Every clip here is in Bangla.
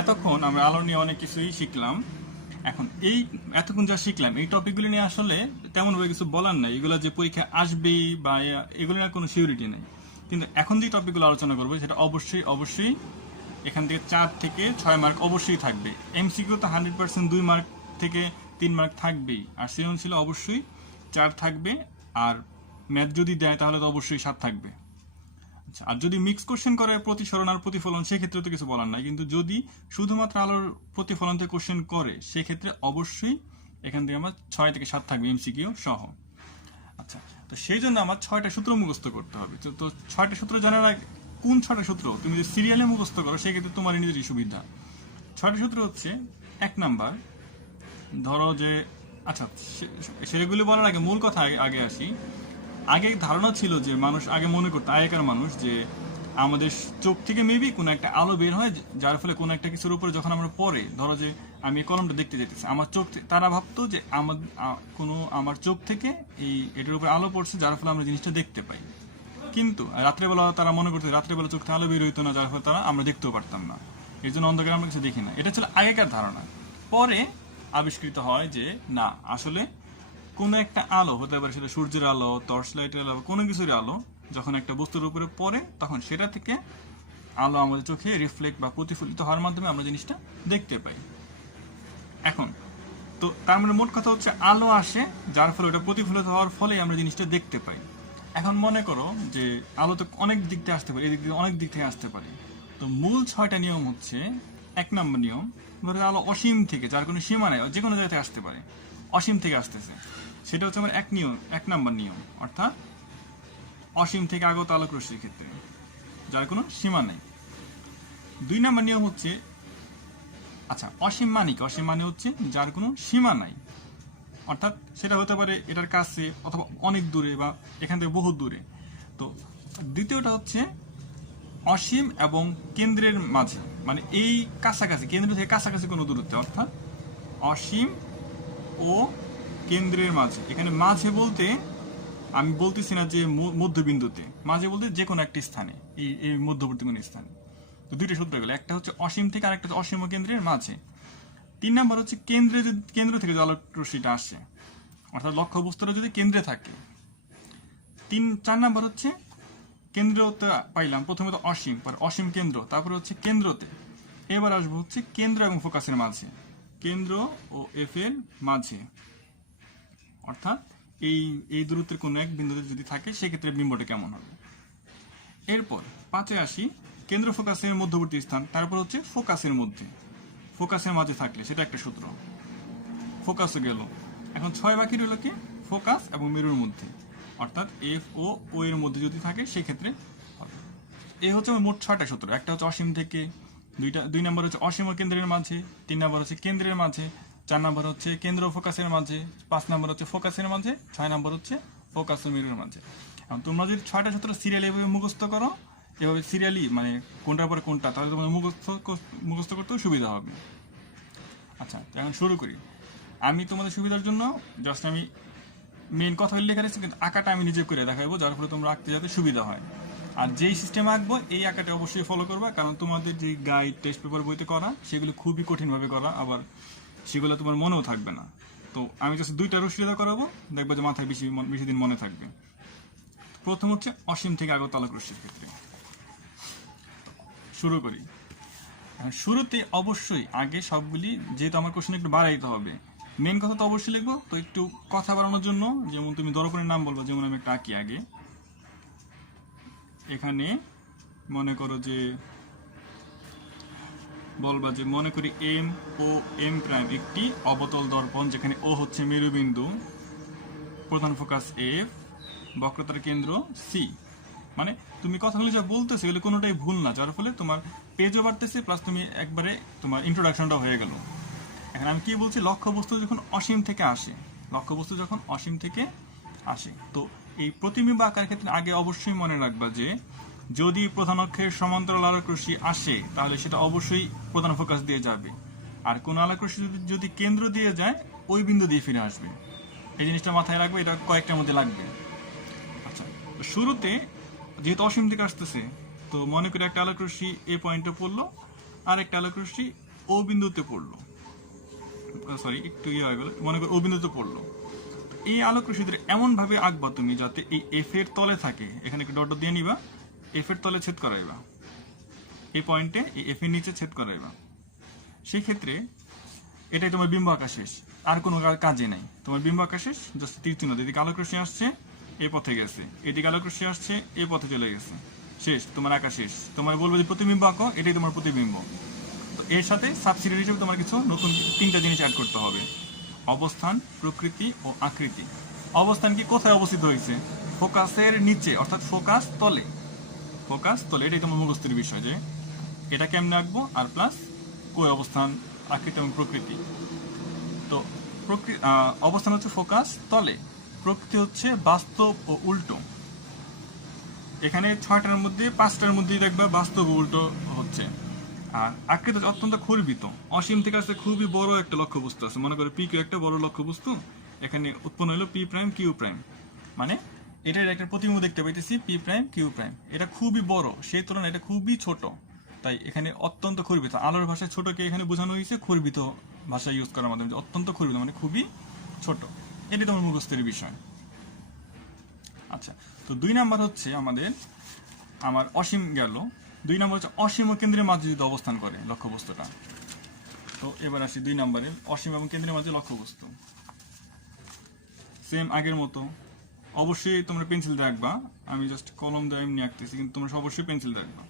এতক্ষণ আমরা আলো নিয়ে অনেক কিছুই শিখলাম। এখন এই এতক্ষণ যা শিখলাম এই টপিকগুলি নিয়ে আসলে তেমনভাবে কিছু বলার নাই, এগুলো যে পরীক্ষা আসবেই বা এগুলো নিয়ে কোনো সিউরিটি নেই। কিন্তু এখন যে টপিকগুলো আলোচনা করবো সেটা অবশ্যই অবশ্যই এখান থেকে 4 থেকে 6 মার্ক অবশ্যই থাকবে। এমসিকিউ তো 100% 2 মার্ক থেকে 3 মার্ক থাকবেই, আর সৃজনশীল অবশ্যই 4 থাকবে, আর ম্যাথ যদি দেয় তাহলে তো অবশ্যই 7 থাকবে। আচ্ছা, আর যদি মিক্স কোশ্চেন করে প্রতিসরণ আর প্রতিফলন সেক্ষেত্রে তো কিছু বলার নাই, কিন্তু যদি শুধুমাত্র আলোর প্রতিফলন থেকে কোশ্চেন করে সেক্ষেত্রে অবশ্যই এখান থেকে আমার 6 থেকে 7 থাকবে এমসিকিউ সহ। আচ্ছা, তো সেই জন্য আমার 6টা সূত্র মুখস্থ করতে হবে। তো 6টা সূত্র জানার আগে কোন 6টা সূত্র তুমি যদি সিরিয়ালে মুখস্থ করো সেক্ষেত্রে তোমার নিজেরই সুবিধা। 6টা সূত্র হচ্ছে 1 নাম্বার, ধরো যে, আচ্ছা সেগুলি বলার আগে মূল কথা আগে আসি। আগে ধারণা ছিল যে মানুষ আগে মনে করতো, আগেকার মানুষ, যে আমাদের চোখ থেকে মেবি কোনো একটা আলো বের হয়, যার ফলে কোনো একটা কিছুর উপরে যখন আমরা পড়ে, ধরো যে আমি এই কলমটা দেখতে যেতেছি, আমার চোখ তারা ভাবতো যে আমার চোখ থেকে এটার উপরে আলো পড়ছে, যার ফলে আমরা জিনিসটা দেখতে পাই। কিন্তু রাত্রেবেলা তারা মনে করতো রাত্রেবেলা চোখ থেকে আলো বের হইতো না, যার ফলে আমরা দেখতেও পারতাম না, এর জন্য অন্ধকারে আমরা কিছু দেখি না। এটা ছিল আগেকার ধারণা। পরে আবিষ্কৃত হয় যে না, আসলে কোনো একটা আলো হতে পারে, সেটা সূর্যের আলো, টর্চ লাইটের আলো, কোনো কিছুর আলো যখন একটা বস্তুর উপরে পড়ে তখন সেটা থেকে আলো আমাদের চোখে রিফ্লেক্ট বা প্রতিফলিত হওয়ার মাধ্যমে আমরা জিনিসটা দেখতে পাই। এখন তো তার মানে মোট কথা হচ্ছে আলো আসে, যার ফলে ওটা প্রতিফলিত হওয়ার ফলে আমরা জিনিসটা দেখতে পাই। এখন মনে করো যে আলো তো অনেক দিক থেকে আসতে পারে, এদিক থেকে অনেক দিক থেকে আসতে পারে। তো মূল 6টা নিয়ম হচ্ছে, 1 নম্বর নিয়ম, ধরো আলো অসীম থেকে, যার কোনো সীমা নেই, যে কোনো জায়গা থেকে আসতে পারে, অসীম থেকে আসতেছে, সেটা হচ্ছে আমার 1 নম্বর নিয়ম, অর্থাৎ অসীম থেকে আগত আলোক রশ্মির ক্ষেত্রে যার কোনো সীমা নেই। 2 নম্বর নিয়ম হচ্ছে, আচ্ছা অসীম মানে কি? অসীম মানে হচ্ছে যার কোনো সীমা নাই, অর্থাৎ সেটা হতে পারে এটার কাছে অথবা অনেক দূরে বা এখান থেকে বহু দূরে। তো দ্বিতীয়টা হচ্ছে অসীম এবং কেন্দ্রের মাঝে, মানে এই কাছাকাছি, কেন্দ্র থেকে কাছাকাছি কোনো দূরত্বে, অর্থাৎ অসীম ও কেন্দ্রের মাঝে। এখানে মাঝে বলতে আমি বলতেছি না যে মধ্যবিন্দুতে, মাঝে বলতে যে কোনো একটি স্থানে, এই মধ্যবর্তী কোনো স্থানে। তো দুইটা সূত্র গেল, একটা হচ্ছে অসীম থেকে, আরেকটা হচ্ছে অসীম ও কেন্দ্রের মাঝে। 3 নম্বর হচ্ছে কেন্দ্র থেকে যে আলোক রশ্মিটা আসে, অর্থাৎ লক্ষ্যবস্তুটা যদি কেন্দ্রে থাকে। 4 নম্বর হচ্ছে কেন্দ্রতে পাইলাম, প্রথমে তো অসীম, পর অসীম কেন্দ্র, তারপরে হচ্ছে কেন্দ্রতে। এবার আসবো হচ্ছে কেন্দ্র এবং ফোকাসের মাঝে, কেন্দ্র ও এফ এর মাঝে, অর্থাৎ এই দূরত্বের কোনো এক বিন্দুতে যদি থাকে সেক্ষেত্রে বিম্বটা কেমন হবে। এরপর 5-এ আসি, কেন্দ্র ফোকাসের মধ্যবর্তী স্থান, তারপর হচ্ছে ফোকাসের মধ্যে, ফোকাসের মাঝে থাকলে সেটা একটা সূত্র, ফোকাসও গেল। এখন 6 বাকি রইল কি? ফোকাস এবং মেরুর মধ্যে, অর্থাৎ এফ ও ও এর মধ্যে যদি থাকে সেক্ষেত্রে হবে। এই হচ্ছে মোট 6টা সূত্র। একটা হচ্ছে অসীম থেকে, 2 নম্বর হচ্ছে অসীম ও কেন্দ্রের মাঝে, 3 নম্বর হচ্ছে কেন্দ্রের মাঝে, 4 নম্বর হচ্ছে কেন্দ্র ও ফোকাসের মাঝে, 5 নম্বর হচ্ছে ফোকাসের মাঝে, 6 নম্বর হচ্ছে ফোকাস ও মেরুর মাঝে। এখন তোমরা যদি 6টা সূত্র সিরিয়ালি এভাবে মুখস্থ করো, এভাবে সিরিয়ালি, মানে কোনটার পরে কোনটা, তাহলে তোমাদের মুখস্থ করতেও সুবিধা হবে। আচ্ছা, এখন শুরু করি। আমি তোমাদের সুবিধার জন্য জাস্ট আমি মেইন কথা লেখা রয়েছে, কিন্তু আঁকাটা আমি নিজে করে দেখাবো, যার ফলে তোমরা আঁকতে যাতে সুবিধা হয়। আর যেই সিস্টেম আঁকবো এই আঁকাটা অবশ্যই ফলো করবা, কারণ তোমাদের যে গাইড টেস্ট পেপার বইতে করা সেগুলো খুবই কঠিনভাবে করা, আবার সেগুলো তোমার মনেও থাকবে না। তো আমি জাস্ট 2টা রুশিদা করাবো, দেখবো যে মাথায় বেশি দিন মনে থাকবে। প্রথম হচ্ছে অসীম থেকে আগত আলোক রশ্মির ক্ষেত্রে। শুরু করি। শুরুতে অবশ্যই আগে সবগুলি, যেহেতু আমার কোশ্চেন একটু বাড়াইতে হবে, মেন কথা তো অবশ্যই লিখবো, তো একটু কথা বাড়ানোর জন্য যেমন তুমি দর্পণের নাম বলবো, যেমন আমি একটা আঁকি আগে। এখানে মনে করো যে বলবা যে মনে করি এম ও এম প্রাইম একটি অবতল দর্পণ, যেখানে ও হচ্ছে মেরুবিন্দু, প্রধান ফোকাস এফ, বক্রতার কেন্দ্র সি। মানে তুমি কথাগুলো যা বলতেছো এগুলো কোনোটাই ভুল না, যার ফলে তোমার পেজও বাড়তেছে, প্লাস তুমি একবারে তোমার ইন্ট্রোডাকশনটা হয়ে গেল। এখন আমি কি বলছি, লক্ষ্যবস্তু যখন অসীম থেকে আসে, তো এই প্রতিবিম্ব আঁকার ক্ষেত্রে আগে অবশ্যই মনে রাখবা যে যদি প্রধান অক্ষের সমান্তরাল আলোক রশ্মি আসে তাহলে সেটা অবশ্যই প্রধান ফোকাস দিয়ে যাবে, আর কোন আলোক রশ্মি যদি কেন্দ্র দিয়ে যায় ওই বিন্দু দিয়ে ফিরে আসবে। এই জিনিসটা মাথায় রাখবে, এটা কয়েকটার মধ্যে লাগবে। আচ্ছা, তো শুরুতে যেহেতু অসীম থেকে আসতেছে, তো মনে করি একটা আলোক রশ্মি এ পয়েন্টে পড়লো, আর একটা আলোক রশ্মি ও বিন্দুতে পড়লো, সরি একটু হয়ে গেল, মনে করো ও বিন্দুতে পড়লো। এই আলোক রশ্মিদের এমন ভাবে আঁকবা তুমি যাতে এই এফ এর তলে থাকে, এখানে একটু ডট দিয়ে নিবা, এফ এর তলে ছেদ করাইবা, এই পয়েন্টে এই এফ এর নিচে ছেদ করাইবা। সেই ক্ষেত্রে এটাই তোমার বিম্ব আঁকা শেষ, আর কোনো কাজে নাই। তোমার বিম্ব আঁকা শেষ, জাস্ট তীর চিহ্ন, এদিকে আলোক রশ্মি আসছে এই পথে গেছে, এদিকে আলোক রশ্মি আসছে এই পথে চলে গেছে, শেষ, তোমার আঁকা শেষ। তোমার বলবো যে প্রতিবিম্ব আঁকো, এটাই তোমার প্রতিবিম্ব। তো এর সাথে সাবসিডিয়ারি হিসেবে তোমার কিছু নতুন 3টা জিনিস অ্যাড করতে হবে: অবস্থান, প্রকৃতি ও আকৃতি। অবস্থান কি, কোথায় অবস্থিত হয়েছে? ফোকাসের নিচে, অর্থাৎ ফোকাস তলে, ফোকাস তলে, এটাই তোমার মুখস্থের বিষয় যে এটা কেমনে আঁকবো, আর প্লাস কই অবস্থান, আকৃতি এবং প্রকৃতি। তো অবস্থান হচ্ছে ফোকাস তলে, প্রকৃতি হচ্ছে বাস্তব ও উল্টো। এখানে 6টার মধ্যে 5টার মধ্যেই দেখবা বাস্তব ও উল্টো হচ্ছে। আর আকৃতি অত্যন্ত ক্ষুরিত, অসীম থেকে আসছে খুবই বড় একটা লক্ষ্যবস্তু আছে, মনে করো পি কিউ একটা বড় লক্ষ্যবস্তু, এখানে উৎপন্ন হলো পি প্রাইম কিউ প্রাইম, মানে এটার একটা প্রতিবিম্ব দেখতে পাইতেছি পি প্রাইম কিউ প্রাইম, এটা খুবই বড়, সেই তুলনায় এটা খুবই ছোট, তাই এখানে অত্যন্ত ক্ষুরিত। আলোর ভাষায় ছোটকে এখানে বোঝানো হয়েছে ক্ষুরিত ভাষা ইউজ করার মাধ্যমে, অত্যন্ত ক্ষুরিত মানে খুবই ছোট। এটি তোমার মুখস্থের বিষয়। আচ্ছা, তো 2 নাম্বার হচ্ছে আমার অসীম গেল। 2 নাম্বার হচ্ছে অসীম ও কেন্দ্রের মাঝে যদি অবস্থান করে লক্ষ্যবস্তুটা। তো এবার আসি 2 নাম্বারে, অসীম এবং কেন্দ্রের মাঝে লক্ষ্যবস্তু। সেম আগের মতো, অবশ্যই তোমরা পেন্সিল রাখবা, আমি জাস্ট কলম দিয়ে এমনি আঁকতেছি, কিন্তু তোমরা অবশ্যই পেন্সিল রাখবা।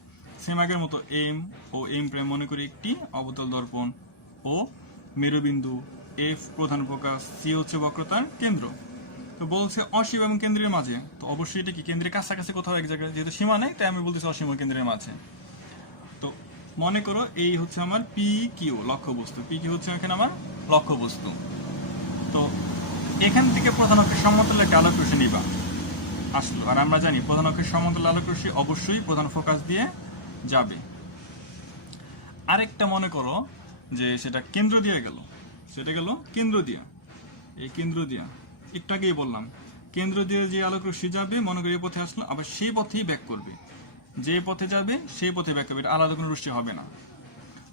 সেম আগের মতো এম ও এম প্রাইম মনে করি একটি অবতল দর্পণ, ও মেরুবিন্দু, এফ প্রধান ফোকাস, সি হচ্ছে বক্রতার কেন্দ্র। তো বলছে অসীম এবং কেন্দ্রের মাঝে, তো অবশ্যই এটা কি কেন্দ্রের কাছাকাছি কোথাও এক জায়গায়, যেহেতু সীমা নেই তাই আমি বলতেছি অসীম ও কেন্দ্রের মাঝে। তো মনে করো এই হচ্ছে আমার পি কিউ লক্ষ্যবস্তু, পি কিউ হচ্ছে এখানে আমার লক্ষ্যবস্তু। তো এখান থেকে প্রধান অক্ষের সমান্তরাল একটা আলোক রশ্মি নিবা আসলো, আর আমরা জানি প্রধান অক্ষের সমান্তরাল আলোক রশ্মি অবশ্যই প্রধান ফোকাস দিয়ে যাবে। আরেকটা মনে করো যে সেটা কেন্দ্র দিয়ে গেল, সেটা গেল কেন্দ্র দিয়া, এই কেন্দ্র দিয়া একটু আগেই বললাম, কেন্দ্র দিয়ে যে আলোক রশ্মি যাবে, মনে করি এই পথে আসলো, আবার সেই পথেই ব্যাক করবে, যে পথে যাবে সেই পথে ব্যাক করবে, এটা আলাদা কোনো রশ্মি হবে না।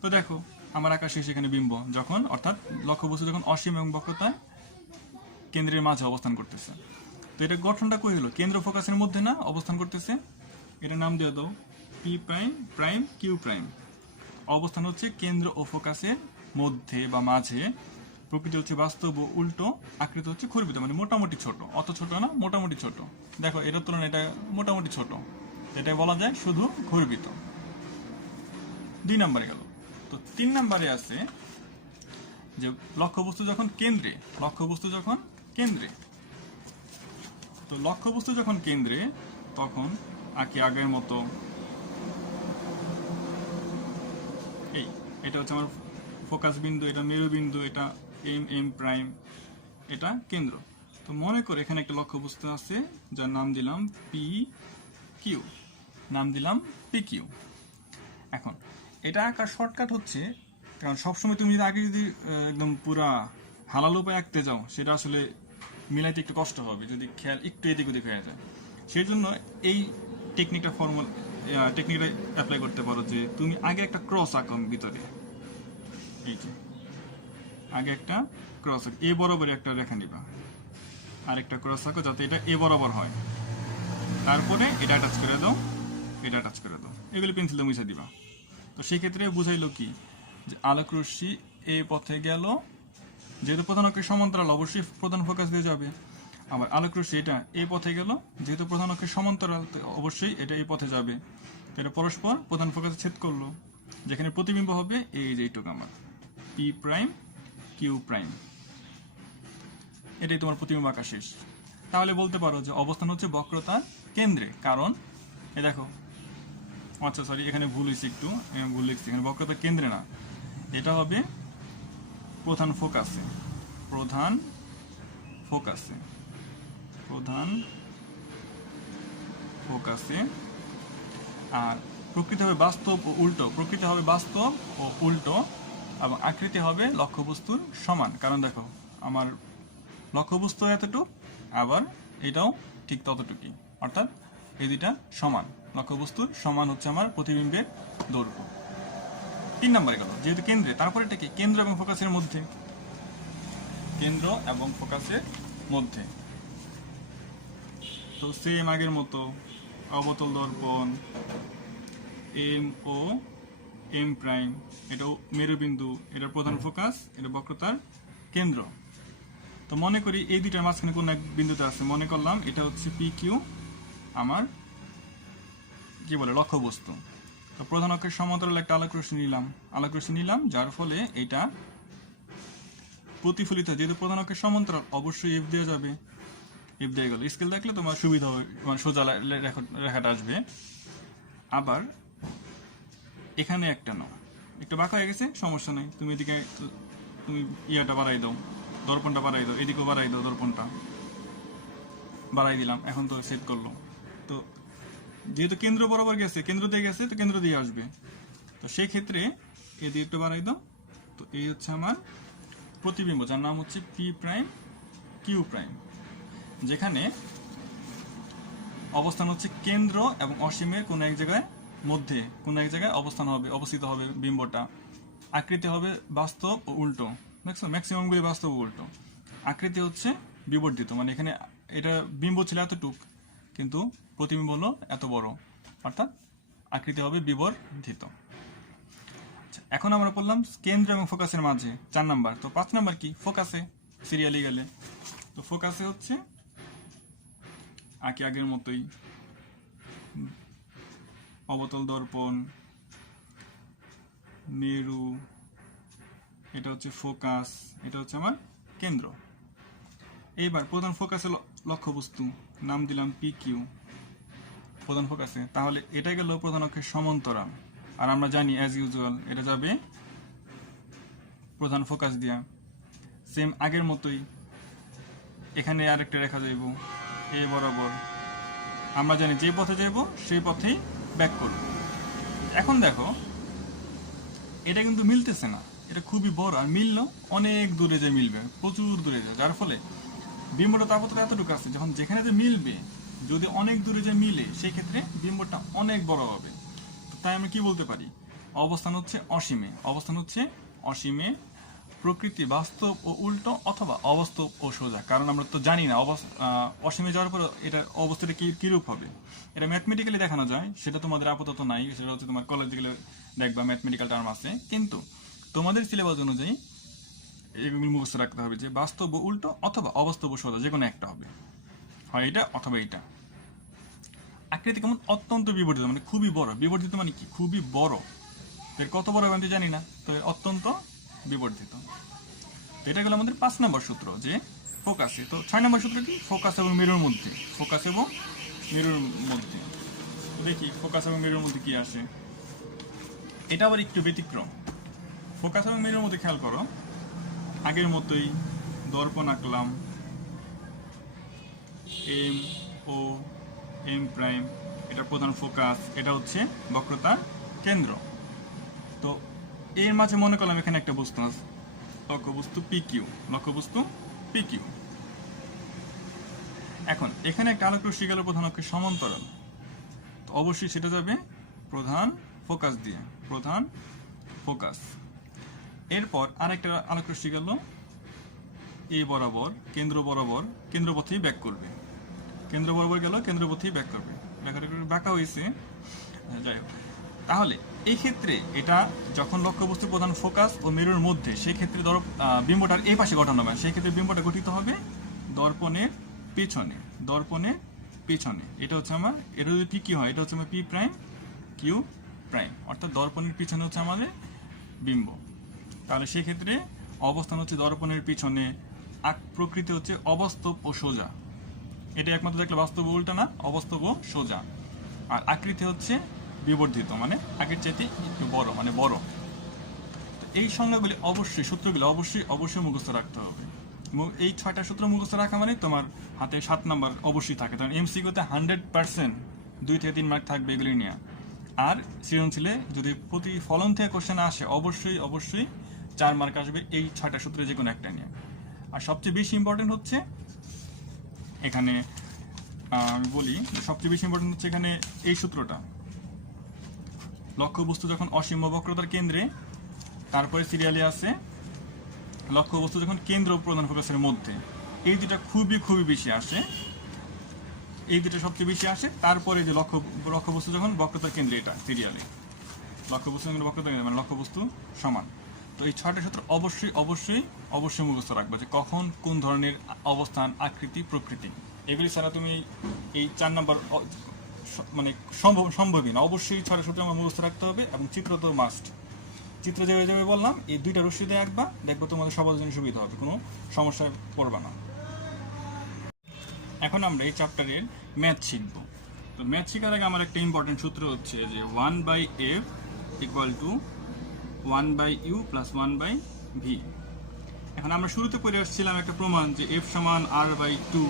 তো দেখো আমার আকাশে সেখানে বিম্ব যখন, অর্থাৎ লক্ষ্যবস্তু যখন অসীম এবং বক্রতায় কেন্দ্রের মাঝে অবস্থান করতেছে, তো এটা গঠনটা কই হলো, কেন্দ্র ফোকাসের মধ্যে না অবস্থান করতেছে, এটার নাম দিয়ে দাও P prime prime Q prime. অবস্থান হচ্ছে কেন্দ্র ও ফোকাসের মধ্যে বা মাঝে, প্রকৃতি হচ্ছে বাস্তব ও উল্টো, আকৃতি হচ্ছে ক্ষুরিত মানে মোটামুটি ছোট, অত ছোট না, মোটামুটি ছোট। দেখো এটার তুলনায় এটা মোটামুটি ছোট, এটাই বলা যায় শুধু ক্ষুরিত। 2 নম্বরে গেল। তো 3 নম্বরে আছে যে লক্ষ্যবস্তু যখন কেন্দ্রে, লক্ষ্যবস্তু যখন কেন্দ্রে, তো লক্ষ্যবস্তু যখন কেন্দ্রে তখন আঁকি আগের মতো, এটা হচ্ছে আমার ফোকাস বিন্দু, এটা মেরুবিন্দু, এটা এম এম প্রাইম, এটা কেন্দ্র। তো মনে করে এখানে একটা লক্ষ্যবস্তু আছে যার নাম দিলাম পি কিউ, নাম দিলাম পি কিউ। এখন এটা আঁকার শর্টকাট হচ্ছে, কারণ সবসময় তুমি যদি আগে যদি একদম পুরা হালাল উপায় আঁকতে যাও, সেটা আসলে মিলাইতে একটু কষ্ট হবে যদি খেয়াল একটু এদিক ওদিক হয়ে যায়। সেই জন্য এই টেকনিকটা টেকনিকটা অ্যাপ্লাই করতে পারো যে তুমি আগে একটা ক্রস আঁকো ভিতরে, এই যে আগে একটা ক্রস আঁকো, এ বরাবর একটা রেখা নিবা, আর একটা ক্রস আঁকো যাতে এটা এ বরাবর হয়, তারপরে এটা অ্যাটাচ করে দাও, এটা অ্যাটাচ করে দাও, এগুলি পেন্সিল দিয়ে মুছে দিবা। তো সেই ক্ষেত্রে বুঝাইলো কি যে আলোক রশ্মি এই পথে গেল, যেহেতু প্রধান অক্ষের সমান্তরাল অবশ্যই প্রধান ফোকাস দিয়ে যাবে, আবার আলোক রশ্মি এটা এই পথে গেল, যেহেতু প্রধান অক্ষের সমান্তরাল অবশ্যই এটা এই পথে যাবে, এটা পরস্পর প্রধান ফোকাসে ছেদ করলো, যেখানে প্রতিবিম্ব হবে এই যে এইটুকু আমার পি প্রাইম কিউ প্রাইম, এটাই তোমার প্রতিবিম্ব আঁকা শেষ। তাহলে বলতে পারো যে অবস্থান হচ্ছে বক্রতার কেন্দ্রে, কারণ এ দেখো, আচ্ছা সরি এখানে ভুল হয়েছে একটু, ভুল লিখছি, এখানে বক্রতার কেন্দ্রে না, এটা হবে প্রধান ফোকাসে, প্রধান ফোকাসে, প্রধান ফোকাসে। আর প্রকৃতি হবে বাস্তব ও উল্টো, প্রকৃতি হবে বাস্তব ও উল্টো, এবং আকৃতি হবে লক্ষ্যবস্তুর সমান, কারণ দেখো আমার লক্ষ্যবস্তু এতটুকু, আবার এটাও ঠিক ততটুকুই, অর্থাৎ এই দুইটা সমান, লক্ষ্যবস্তুর সমান হচ্ছে আমার প্রতিবিম্বের দৈর্ঘ্য। 3 নম্বরে গেল, যেহেতু কেন্দ্রে, তারপরে এটা কি কেন্দ্র এবং ফোকাসের মধ্যে, কেন্দ্র এবং ফোকাসের মধ্যে। তো সেম আগের মতো অবতল দর্পণ, এম ও এম প্রাইম, এটাও মেরুবিন্দু, এটা প্রধান ফোকাস, এটা বক্রতার কেন্দ্র। তো মনে করি এই দুইটার মাঝখানে কোন এক বিন্দুতে আছে, মনে করলাম এটা হচ্ছে পি কিউ আমার কি বলে লক্ষ্যবস্তু। তো প্রধান অক্ষের সমান্তরাল একটা আলোক রশ্মি নিলাম, যার ফলে এটা প্রতিফলিত, যেহেতু প্রধান অক্ষের সমান্তরাল অবশ্যই এফ দেওয়া যাবে, এফ দিয়ে গেল, স্কেল দেখলে তোমার সুবিধা হবে, মানে সোজা রেখাটা আসবে। আবার এখানে একটা নাও, একটু বাঁকা হয়ে গেছে, সমস্যা নেই, তুমি এদিকে তুমি ইয়াটা বাড়াই দাও, দর্পণটা বাড়াই দাও, এদিকেও বাড়াই দাও, দর্পণটা বাড়াই দিলাম, এখন তো সেট করলো। তো যেহেতু কেন্দ্র বরাবর গেছে, কেন্দ্র দিয়ে গেছে, তো কেন্দ্র দিয়ে আসবে, তো সেই ক্ষেত্রে এদিকে একটু বাড়াই দাও। তো এই হচ্ছে আমার প্রতিবিম্ব, যার নাম হচ্ছে পি প্রাইম কিউ প্রাইম, যেখানে অবস্থান হচ্ছে কেন্দ্র এবং অসীমের কোন এক জায়গায় মধ্যে, কোন এক জায়গায় অবস্থিত হবে বিম্বটা। আকৃতি হবে বাস্তব ও উল্টো, দেখছো ম্যাক্সিমামগুলি বাস্তব ও উল্টো। আকৃতি হচ্ছে বিবর্ধিত, মানে এখানে এটা বিম্ব ছিল এতটুক, কিন্তু প্রতিবিম্ব হলো এত বড়, অর্থাৎ আকৃতি হবে বিবর্ধিত। আচ্ছা, এখন আমরা বললাম কেন্দ্র এবং ফোকাসের মাঝে 4 নাম্বার। তো 5 নাম্বার কি? ফোকাসে, সিরিয়ালি গেলে। তো ফোকাসে হচ্ছে আগের মতোই অবতল দর্পণ, মেরু, এটা হচ্ছে ফোকাস, এটা হচ্ছে আমার কেন্দ্র। এইবার প্রধান ফোকাসে লক্ষ্যবস্তু, নাম দিলাম পি কিউ, প্রধান ফোকাসে। তাহলে এটা গেল প্রধান অক্ষের সমান্তরাল, আর আমরা জানি অ্যাজ ইউজুয়াল এটা যাবে প্রধান ফোকাস দিয়া। সেম আগের মতোই এখানে আরেকটা রেখা যাইব এ বরাবর, আমরা জানি যে পথে যাইব সেই পথেই ব্যাক করব। এখন দেখো এটা কিন্তু মিলতেছে না, এটা খুবই বড়, আর মিললো অনেক দূরে যে মিলবে, প্রচুর দূরে যায়, যার ফলে বিম্বটা তাপমাত্রা এতটুকু আছে, যখন যেখানে যে মিলবে যদি অনেক দূরে যে মিলে, সেই ক্ষেত্রে বিম্বটা অনেক বড় হবে। তাই আমরা কি বলতে পারি? অবস্থান হচ্ছে অসীমে, অবস্থান হচ্ছে অসীমে, প্রকৃতি বাস্তব ও উল্টো, অথবা অবাস্তব ও সোজা। কারণ আমরা তো জানি না অসীমে যাওয়ার পর এটার অবস্থাটা কিরূপ হবে। এটা ম্যাথমেটিক্যালি দেখানো যায়, সেটা তোমাদের আপাতত নাই, সেটা হচ্ছে তোমার কলেজে গেলে দেখবা ম্যাথমেটিক্যাল টার্ম আছে, কিন্তু তোমাদের সিলেবাস অনুযায়ী এগুলো মুখস্থ রাখতে হবে যে বাস্তব ও উল্টো অথবা অবাস্তব ও সোজা, যে কোনো একটা হবে, হয় এটা অথবা এটা। আকৃতি কেমন? অত্যন্ত বিবর্ধিত, মানে খুবই বড়। বিবর্ধিত মানে কি? খুবই বড়। এর কত বড় আমি জানি না, তো অত্যন্ত বিবর্ধিত। তো এটা গেল আমাদের 5 নম্বর সূত্র, যে ফোকাসে। তো 6 নম্বর সূত্র কি? ফোকাস এবং মেরুর মধ্যে, ফোকাস এবং মেরুর মধ্যে। দেখি ফোকাস এবং মেরুর মধ্যে কি আসে। এটা আবার একটু ব্যতিক্রম। ফোকাস এবং মেরুর মধ্যে খেয়াল করো, আগের মতোই দর্পণ আঁকলাম, এম ও এম প্রাইম, এটা প্রধান ফোকাস, এটা হচ্ছে বক্রতার কেন্দ্র। তো এর মাঝে মনে করলাম এখানে একটা বস্তু আছে, লক্ষ্যবস্তু পি কিউ, লক্ষ্যবস্তু পি কিউ। এখন এখানে একটা আলোক রশ্মি গেল প্রধান অক্ষের সমান্তরাল, তো অবশ্যই সেটা যাবে প্রধান ফোকাস দিয়ে, প্রধান ফোকাস। এরপর আরেকটা আলোক রশ্মি গেল এই বরাবর, কেন্দ্র বরাবর, কেন্দ্রপথেই ব্যাক করবে, কেন্দ্র বরাবর গেল, কেন্দ্রপথেই ব্যাক করবে। ব্যাকা হয়েছে, যাই হোক। তাহলে এই ক্ষেত্রে এটা যখন লক্ষ্যবস্তু প্রধান ফোকাস ও মেরুর মধ্যে, সেই ক্ষেত্রে ধরো বিম্বটার এই পাশে গঠন হবে, সেই ক্ষেত্রে বিম্বটা গঠিত হবে দর্পণের পেছনে, দর্পণের পেছনে। এটা হচ্ছে আমার, এটা যদি পি কিউ হয়, এটা হচ্ছে আমার পি প্রাইম কিউ প্রাইম, অর্থাৎ দর্পণের পিছনে হচ্ছে আমাদের বিম্ব। তাহলে সেক্ষেত্রে অবস্থান হচ্ছে দর্পণের পিছনে, প্রকৃতি হচ্ছে অবাস্তব ও সোজা। এটা একমাত্র দেখলে বাস্তব উল্টা না, অবাস্তব ও সোজা। আর আকৃতি হচ্ছে বিবর্ধিত, মানে আগের চাইতে একটু বড়, মানে বড়। তো এই সংজ্ঞাগুলি অবশ্যই, সূত্রগুলি অবশ্যই মুখস্থ রাখতে হবে। এই 6টা সূত্র মুখস্থ রাখা মানে তোমার হাতে 7 নাম্বার অবশ্যই থাকে, কারণ এমসিকিউতে 100% 2 থেকে 3 মার্ক থাকবে এগুলি নিয়ে। আর সৃজনশীলে যদি প্রতি ফলন থেকে কোশ্চেন আসে, অবশ্যই 4 মার্ক আসবে এই 6টা সূত্রে যে কোনো একটা নিয়ে। আর সবচেয়ে বেশি ইম্পর্টেন্ট হচ্ছে এখানে, আমি বলি সবচেয়ে বেশি ইম্পর্টেন্ট হচ্ছে এখানে এই সূত্রটা, লক্ষ্যবস্তু যখন অসীম বক্রতার কেন্দ্রে তারপরে সিরিয়ালে আছে লক্ষ্যবস্তু যখন কেন্দ্র ও প্রধান ফোকাসের মধ্যে। এই দুটা খুবই খুবই বেশি আসে, এই দুটো সবচেয়ে বেশি আসে। তারপরে যে লক্ষ্যবস্তু যখন বক্রতার কেন্দ্রে, এটা সিরিয়ালে লক্ষ্যবস্তু যখন বক্রতার কেন্দ্রে মানে লক্ষ্যবস্তু সমান। তো এই 6টা সূত্র অবশ্যই অবশ্যই অবশ্যই মুখস্থ রাখবে, যে কখন কোন ধরনের অবস্থান, আকৃতি, প্রকৃতি। এগুলি ছাড়া তুমি এই 4 নম্বর মানে সম্ভবই না। অবশ্যই 6টা সূত্র আমার মুখস্থ রাখতে হবে, এবং চিত্র তো মাস্ট। চিত্র যেভাবে বললাম, এই 2টা রশ্মি দিয়ে আঁকবা, দেখবো তোমাদের সবার জন্য সুবিধা হবে, কোনো সমস্যায় পড়বা না। এখন আমরা এই চ্যাপ্টারের ম্যাথ শিখব। তো ম্যাথ শেখার আগে আমার একটা ইম্পর্টেন্ট সূত্র হচ্ছে যে 1/f equal to 1/u plus 1/v। এখন আমরা শুরুতে পড়ে আসছিলাম একটা প্রমাণ যে f সমান r/2,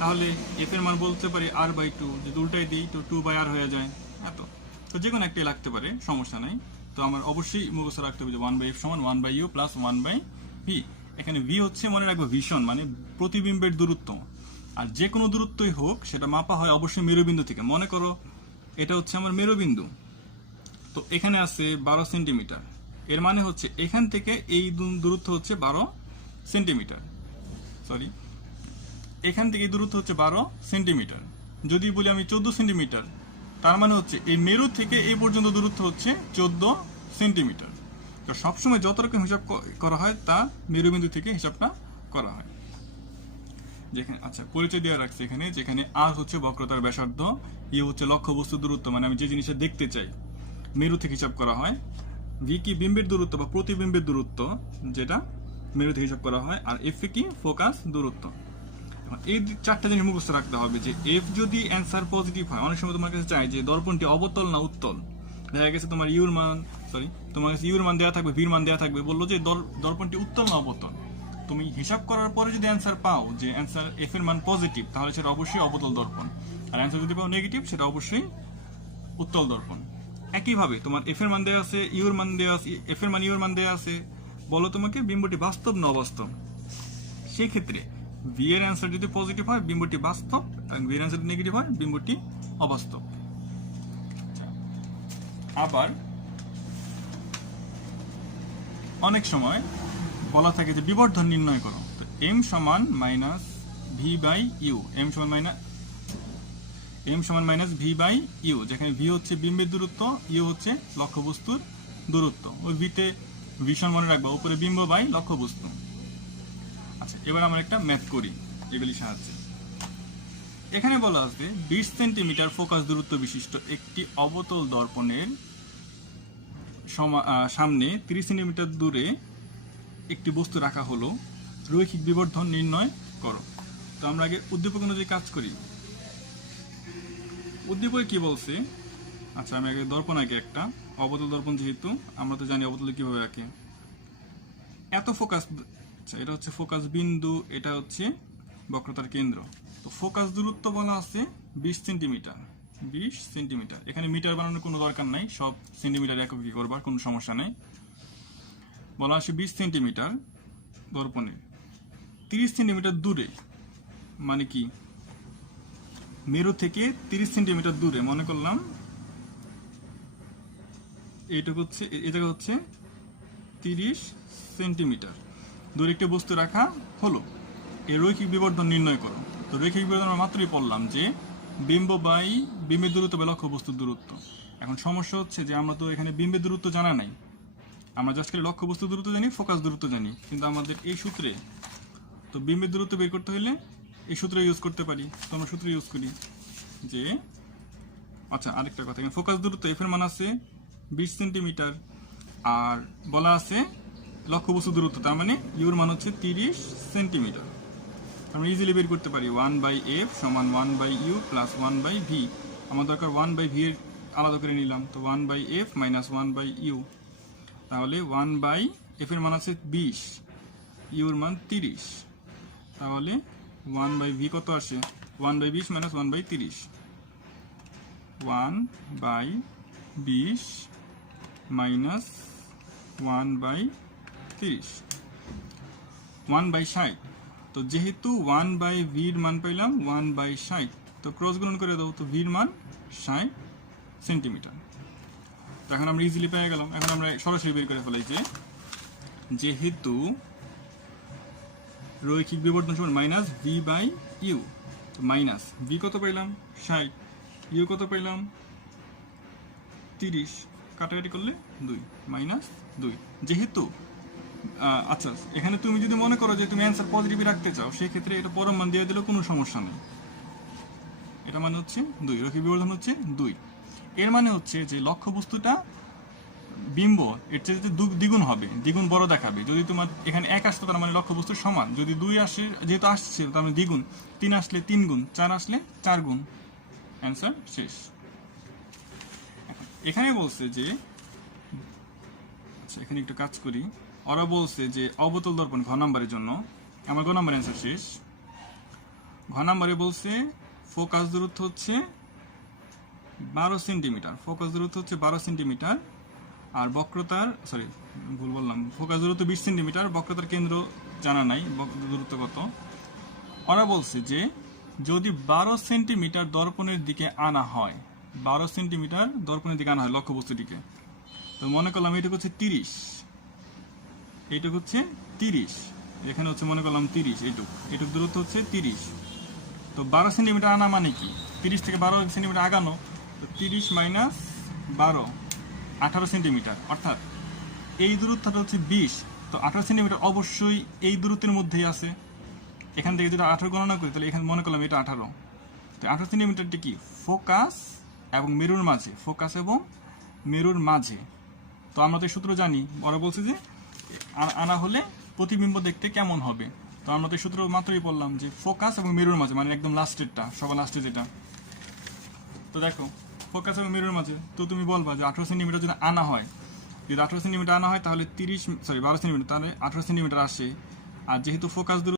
তাহলে f এর মান বলতে পারি r/2, যদি উল্টাই দিই তো 2/r হয়ে যায়। তো যে কোনো একটাই লাগতে পারে, সমস্যা নাই। তো আমার অবশ্যই মুখস্থ রাখতে হবে যে 1/f সমান 1/u প্লাস 1/v। এখানে v হচ্ছে, মনে রাখবো, ভীষণ মানে প্রতিবিম্বের দূরত্ব। আর যে কোনো দূরত্বই হোক সেটা মাপা হয় অবশ্যই মেরুবিন্দু থেকে। মনে করো এটা হচ্ছে আমার মেরুবিন্দু, তো এখানে আছে 12 সেন্টিমিটার, এর মানে হচ্ছে এখান থেকে এই দূরত্ব হচ্ছে 12 সেন্টিমিটার, সরি, এখান থেকে এই দূরত্ব হচ্ছে 12 সেন্টিমিটার। যদি বলি আমি 14 সেন্টিমিটার, তার মানে হচ্ছে এই মেরু থেকে এই পর্যন্ত দূরত্ব হচ্ছে 14 সেন্টিমিটার। তো সবসময় যত রকম হিসাব করা হয় তা মেরুবিন্দু থেকে হিসাবটা করা হয়। যেখানে আচ্ছা পরিচয় দেওয়া রাখছে এখানে, যেখানে আর হচ্ছে বক্রতার ব্যাসার্ধ, হচ্ছে লক্ষ্যবস্তু দূরত্ব, মানে আমি যে জিনিসটা দেখতে চাই, মেরু থেকে হিসাব করা হয়। ভি কি বিম্বের দূরত্ব বা প্রতিবিম্বের দূরত্ব, যেটা মেরু থেকে হিসাব করা হয়। আর এফ কি ফোকাস দূরত্ব। এই 4টা জিনিস মুখস্থ রাখতে হবে, যে এফ যদি অ্যান্সার পজিটিভ হয়, অনেক সময় তোমার কাছে চাই যে দর্পণটি অবতল না উত্তল, দেখা গেছে তোমার তোমার কাছে ইউর মান দেওয়া থাকবে, ভির মান দেওয়া থাকবে, বললো যে দর্পণটি উত্তল না অবতল। তুমি হিসাব করার পরে যদি অ্যান্সার পাও যে অ্যান্সার এফ এর মান পজিটিভ, তাহলে সেটা অবশ্যই অবতল দর্পণ। আর অ্যান্সার যদি পাও নেগেটিভ, সেটা অবশ্যই উত্তল দর্পণ। একইভাবে তোমার এফ এর মান দেওয়া আছে, ইউর মান দেওয়া আছে, এফ এর মান ইউর মান দেওয়া আছে, বলো তোমাকে বিম্বটি বাস্তব না অবাস্তব। সেই ক্ষেত্রে ভি এর অ্যান্সার যদি পজিটিভ হয়, বিম্বটি বাস্তব, এবং ভি এর অ্যান্সার যদি নেগেটিভ হয়, বিম্বটি অবাস্তব। আবার অনেক সময় বলা থাকে যে বিবর্ধন নির্ণয় করো, তো এম সমান minus V by U, M সমান মাইনাস ভি বাই ইউ, যেখানে ভি হচ্ছে বিম্বের দূরত্ব, ইউ হচ্ছে লক্ষ্যবস্তুর দূরত্ব। ওই ভিতে ভীষণ মনে রাখবো, উপরে বিম্ব বাই লক্ষ্যবস্তু। আচ্ছা, এবার আমরা একটা ম্যাথ করি এগুলির সাহায্যে। এখানে বলা আছে 20 সেন্টিমিটার ফোকাস দূরত্ব বিশিষ্ট একটি অবতল দর্পণের সামনে 30 সেন্টিমিটার দূরে একটি বস্তু রাখা হলো, রৈখিক বিবর্ধন নির্ণয় করো। তো আমরা আগে উদ্দীপক অনুযায়ী কাজ করি। উদ্দীপকে কি বলছে? আচ্ছা, আমি আগে দর্পণ আঁকি একটা, অবতল দর্পণ, যেহেতু আমরা তো জানি অবতল কিভাবে আঁকে। এত ফোকাস, আচ্ছা এটা হচ্ছে ফোকাস বিন্দু, এটা হচ্ছে বক্রতার কেন্দ্র। তো ফোকাস দূরত্ব বলা আছে 20 সেন্টিমিটার। 20 সেন্টিমিটার, এখানে মিটার বানানোর কোনো দরকার নাই, সব সেন্টিমিটার এককে করবার কোনো সমস্যা নেই। বলা আছে 20 সেন্টিমিটার দর্পণের 30 সেন্টিমিটার দূরে, মানে কি মেরু থেকে 30 সেন্টিমিটার দূরে, মনে করলাম এইটুকু হচ্ছে, এটা হচ্ছে 30 সেন্টিমিটার দূরে একটি বস্তু রাখা হলো, এই রৈখিক বিবর্ধন নির্ণয় করো। তো রৈখিক বিবর্ধন আমরা মাত্রই পড়লাম যে বিম্ব বাই বিম্বের দূরত্ব বা লক্ষ্য বস্তুর দূরত্ব। এখন সমস্যা হচ্ছে যে আমরা তো এখানে বিম্বের দূরত্ব জানা নাই, আমরা জাস্ট খালি লক্ষ্য বস্তুর দূরত্ব জানি, ফোকাস দূরত্ব জানি, কিন্তু আমাদের এই সূত্রে তো বিম্বের দূরত্ব বের করতে হলে এই সূত্র ইউজ করতে পারি। তো আমরা সূত্র ইউজ করি যে, আচ্ছা আরেকটা কথা, ফোকাস দূরত্ব এফ এর মান আছে 20 সেন্টিমিটার, আর বলা আছে লক্ষ্যবস্তু দূরত্ব, তার মানে ইউর মান হচ্ছে 30 সেন্টিমিটার। আমরা ইজিলি বের করতে পারি 1/f সমান 1/u প্লাস 1/v। আমার দরকার 1/v এর আলাদা করে নিলাম, তো 1/f মাইনাস 1/u, তাহলে 1/f এর মান আছে 20, ইউর মান 30, তাহলে 1/v কত আসে? 1/20 মাইনাস 1/30, 1/20 মাইনাস 1/30, 1/60। তো যেহেতু 1/v এর মান পাইলাম 1/60, তো ক্রস গুণন করে দাও, তো v এর মান 60 সেন্টিমিটার। তো এখন আমরা ইজিলি পেয়ে গেলাম। এখন আমরা সরাসরি বের করে ফেলাই যে যেহেতু রৈখিক বিবর্ধন সমান minus V by U, minus V কত পাইলাম 60, ইউ কত পাইলাম 30, কাটাকাটি করলে 2 মাইনাস 2। যেহেতু আচ্ছা এখানে তুমি যদি মনে করো যে তুমি অ্যান্সার পজিটিভই রাখতে চাও, সেক্ষেত্রে এটা পরম মান দিয়ে দিলেও কোনো সমস্যা নেই। এটা মানে হচ্ছে 2, রৈখিক বিবর্ধন হচ্ছে 2। এর মানে হচ্ছে যে লক্ষ্যবস্তুটা বিম্ব এর চেয়ে দ্বিগুণ হবে, দ্বিগুণ বড় দেখাবে। যদি তোমার এখানে 1 আসতো তার মানে লক্ষ্যবস্তুর সমান, যদি 2 আসে যেহেতু আসছে তার মানে দ্বিগুণ, 3 আসলে 3 গুণ, 4 আসলে 4 গুণ। অ্যান্সার শেষ। এখানে বলছে যে আচ্ছা এখানে একটু কাজ করি। ওরা বলছে যে অবতল দর্পণ ঘ নাম্বারের জন্য, আমার ঘ নাম্বার অ্যান্সার শেষ। ঘ নাম্বারে বলছে ফোকাস দূরত্ব হচ্ছে 12 সেন্টিমিটার, ফোকাস দূরত্ব হচ্ছে 12 সেন্টিমিটার, আর বক্রতার ভুল বললাম, ফোকাস দূরত্ব 20 সেন্টিমিটার, বক্রতার কেন্দ্র জানা নাই দূরত্ব কত। ওরা বলছে যে যদি 12 সেন্টিমিটার দর্পণের দিকে আনা হয়, 12 সেন্টিমিটার দর্পণের দিকে আনা হয় লক্ষ্যবস্তুটিকে, তো মনে করলাম এইটুকু হচ্ছে 30, এইটুকু হচ্ছে 30, এখানে হচ্ছে মনে করলাম 30, এইটুকু দূরত্ব হচ্ছে 30। তো 12 সেন্টিমিটার আনা মানে কি, 30 থেকে 12 সেন্টিমিটার আগানো, তো 30 মাইনাস 12 18 সেন্টিমিটার, অর্থাৎ এই দূরত্বটা হচ্ছে 20। তো 18 সেন্টিমিটার অবশ্যই এই দূরত্বের মধ্যেই আছে। এখান থেকে যদি 18 গণনা করি তাহলে এখানে মনে করলাম এটা 18। তো 18 সেন্টিমিটারটি কি ফোকাস এবং মেরুর মাঝে, ফোকাস এবং মেরুর মাঝে। তো আমরা তো সূত্র জানি, ওরা বলছে যে আনা হলে প্রতিবিম্ব দেখতে কেমন হবে। তো আমরা তো সূত্র মাত্রই বললাম যে ফোকাস এবং মেরুর মাঝে, মানে একদম লাস্টেরটা, সবার লাস্টে যেটা। তো দেখো ফোকাস এবং মেরুর মাঝে, তো তুমি বলবা যে 18 সেন্টিমিটার যদি আনা হয়, যদি 18 সেন্টিমিটার আনা হয় তাহলে 12 সেন্টিমিটার, তাহলে 18 সেন্টিমিটার আসে। আর যেহেতু ফোকাস দূরত্ব